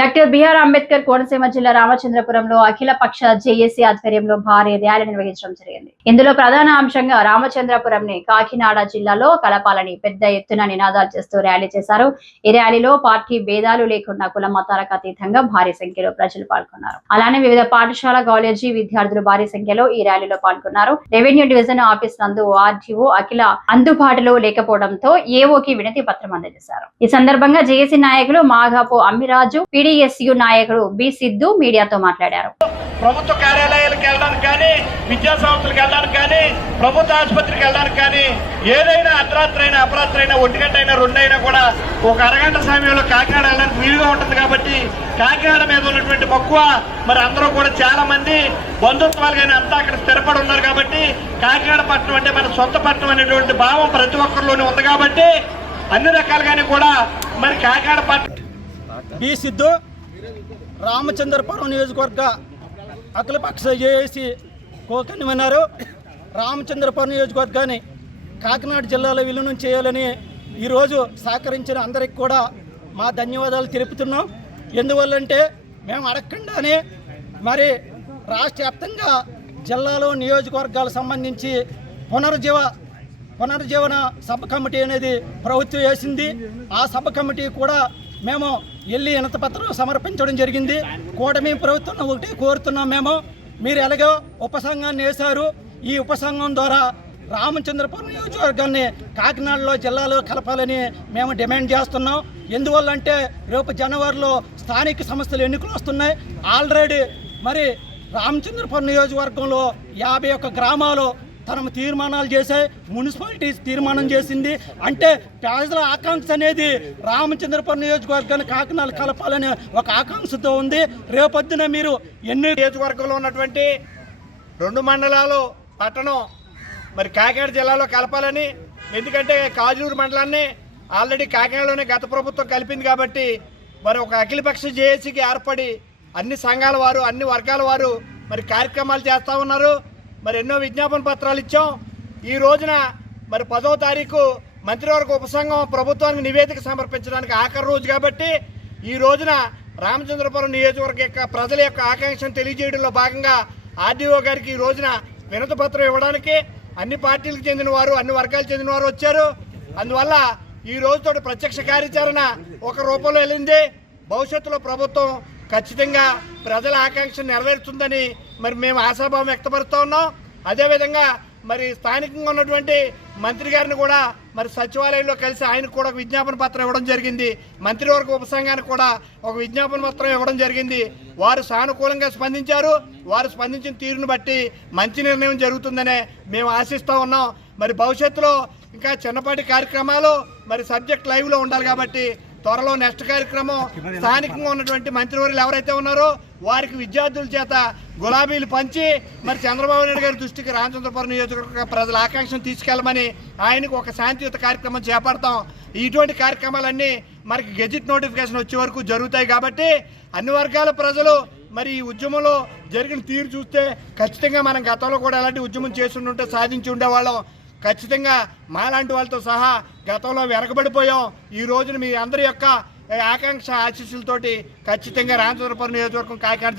Doctor BR Ambedkar Konaseema జిల్లా రామచంద్రపురంలో అఖిల పక్ష JAC ఆధ్వర్యంలో భారీ ర్యాలీ నిర్వహించడం జరిగింది. ఇందులో ప్రధాన అంశంగా రామచంద్రపురం ని కాకినాడ జిల్లాలో కలపాలని పెద్ద ఎత్తున నినాదాలు చేస్తూ ర్యాలీ చేశారు. ఈ ర్యాలీలో పార్టీ భేదాలు లేకుండా కుల మతాలకు అతీతంగా భారీ సంఖ్యలో ప్రజలు పాల్గొన్నారు. అలానే వివిధ పాఠశాల కాలేజీ విద్యార్థులు భారీ సంఖ్యలో ఈ ర్యాలీలో పాల్గొన్నారు. రెవెన్యూ డివిజన్ ఆఫీస్ నందు ఆర్టీఓ అఖిల అందుబాటులో లేకపోవడంతో ఏఓకి వినతి పత్రం అందజేశారు. ఈ సందర్భంగా జేఏసీ నాయకులు మాఘాపు అమ్మిరాజు పిడిఎస్యు నాయకుడు బి సిద్ధు మీడియాతో మాట్లాడారు. ప్రభుత్వ కార్యాలయాలకు వెళ్ళడానికి కానీ విద్యా సంస్థలకు వెళ్ళడానికి కానీ ప్రభుత్వ ఆసుపత్రికి వెళ్ళడానికి కానీ ఏదైనా అర్ధరాత్రి అయినా అపరాత్రి అయినా ఒంటి గంట అయినా రెండైనా కూడా ఒక అరగంట సమయంలో కాకినాడ వెళ్ళడానికి వీలుగా ఉంటుంది కాబట్టి కాకినాడ మీద ఉన్నటువంటి మక్కువ మరి అందరూ కూడా చాలా మంది బంధుత్వాలు కానీ అంతా అక్కడ స్థిరపడి ఉన్నారు కాబట్టి కాకినాడ పట్టణం అంటే మన సొంత పట్టణం అనేటువంటి భావం ప్రతి ఒక్కరిలోనే ఉంది కాబట్టి అన్ని రకాలుగానే కూడా మరి కాకినాడ పట్టణం బి సిద్ధు రామచంద్రపురం నియోజకవర్గ అఖిలపక్ష ఏఏసి కోకని విన్నారు రామచంద్రపురం నియోజకవర్గాన్ని కాకినాడ జిల్లాలో విలీనం చేయాలని ఈరోజు సహకరించిన అందరికి కూడా మా ధన్యవాదాలు తెలుపుతున్నాం. ఎందువల్లంటే మేము అడగకుండానే మరి రాష్ట్ర వ్యాప్తంగా జిల్లాలో నియోజకవర్గాలకు సంబంధించి పునరుజీవ పునర్జీవన సబ్ కమిటీ అనేది ప్రభుత్వం వేసింది. ఆ సబ్ కమిటీ కూడా మేము వెళ్ళి పత్రం సమర్పించడం జరిగింది. కూటమి ప్రభుత్వం ఒకటి కోరుతున్నాం మేము. మీరు ఎలాగో ఉపసంఘాన్ని వేశారు. ఈ ఉపసంఘం ద్వారా రామచంద్రపురం నియోజకవర్గాన్ని కాకినాడలో జిల్లాలో కలపాలని మేము డిమాండ్ చేస్తున్నాం. ఎందువల్లంటే రేపు జనవరిలో స్థానిక సంస్థలు ఎన్నికలు వస్తున్నాయి. ఆల్రెడీ మరి రామచంద్రపురం నియోజకవర్గంలో యాభై ఒక్క గ్రామాలు తన తీర్మానాలు చేసే మున్సిపాలిటీ తీర్మానం చేసింది. అంటే ప్రజల ఆకాంక్ష అనేది రామచంద్రపురం నియోజకవర్గాన్ని కాకినాడ కలపాలనే ఒక ఆకాంక్షతో ఉంది. రేపొద్దున మీరు ఎన్ని నియోజకవర్గంలో ఉన్నటువంటి రెండు మండలాలు పట్టణం మరి కాకినాడ జిల్లాలో కలపాలని ఎందుకంటే కాజూరు మండలాన్ని ఆల్రెడీ కాకినాడలోనే గత ప్రభుత్వం కలిపింది కాబట్టి మరి ఒక అఖిలపక్ష జేఏసీకి ఏర్పడి అన్ని సంఘాల వారు అన్ని వర్గాల వారు మరి కార్యక్రమాలు చేస్తూ ఉన్నారు. మరి ఎన్నో విజ్ఞాపన పత్రాలు ఇచ్చాం. ఈ రోజున మరి పదో తారీఖు మంత్రివర్గ ఉపసంఘం ప్రభుత్వానికి నివేదిక సమర్పించడానికి ఆఖరి రోజు కాబట్టి ఈ రోజున రామచంద్రపురం నియోజకవర్గ యొక్క ప్రజల యొక్క ఆకాంక్షను తెలియజేయడంలో భాగంగా ఆర్డీఓ గారికి ఈ రోజున వినతిపత్రం ఇవ్వడానికి అన్ని పార్టీలకు చెందిన వారు అన్ని వర్గాలకు చెందిన వారు వచ్చారు. అందువల్ల ఈ రోజుతో ప్రత్యక్ష కార్యాచరణ ఒక రూపంలో వెళ్ళింది భవిష్యత్తులో ప్రభుత్వం ఖచ్చితంగా ప్రజల ఆకాంక్ష నెరవేరుతుందని మరి మేము ఆశాభావం వ్యక్తపరుస్తూ ఉన్నాం. అదేవిధంగా మరి స్థానికంగా ఉన్నటువంటి మంత్రి గారిని కూడా మరి సచివాలయంలో కలిసి ఆయనకు కూడా ఒక విజ్ఞాపన పత్రం ఇవ్వడం జరిగింది. మంత్రివర్గ ఉపసంఘానికి కూడా ఒక విజ్ఞాపన పత్రం ఇవ్వడం జరిగింది. వారు సానుకూలంగా స్పందించారు. వారు స్పందించిన తీరును బట్టి మంచి నిర్ణయం జరుగుతుందనే మేము ఆశిస్తూ ఉన్నాం. మరి భవిష్యత్తులో ఇంకా చిన్నపాటి కార్యక్రమాలు మరి సబ్జెక్ట్ లైవ్లో ఉండాలి కాబట్టి త్వరలో నెక్స్ట్ కార్యక్రమం స్థానికంగా ఉన్నటువంటి మంత్రివర్యులు ఎవరైతే ఉన్నారో వారికి విద్యార్థుల చేత గులాబీలు పంచి మరి చంద్రబాబు నాయుడు గారి దృష్టికి రామచంద్రపురం నియోజకవర్గ ప్రజల ఆకాంక్షను తీసుకెళ్ళమని ఆయనకు ఒక శాంతియుత కార్యక్రమం చేపడతాం. ఇటువంటి కార్యక్రమాలన్నీ మనకి గెజిట్ నోటిఫికేషన్ వచ్చే వరకు జరుగుతాయి కాబట్టి అన్ని వర్గాల ప్రజలు మరి ఈ ఉద్యమంలో జరిగిన తీరు చూస్తే ఖచ్చితంగా మనం గతంలో కూడా ఎలాంటి ఉద్యమం చేసి ఉంటే సాధించి ఉండేవాళ్ళం. ఖచ్చితంగా మాలాంటి వాళ్ళతో సహా గతంలో వెనకబడిపోయాం. ఈ రోజున మీ అందరి యొక్క ఆకాంక్ష ఆశీస్సులతోటి ఖచ్చితంగా రామచంద్రపురం నియోజకవర్గం కాకినాడ జిల్లా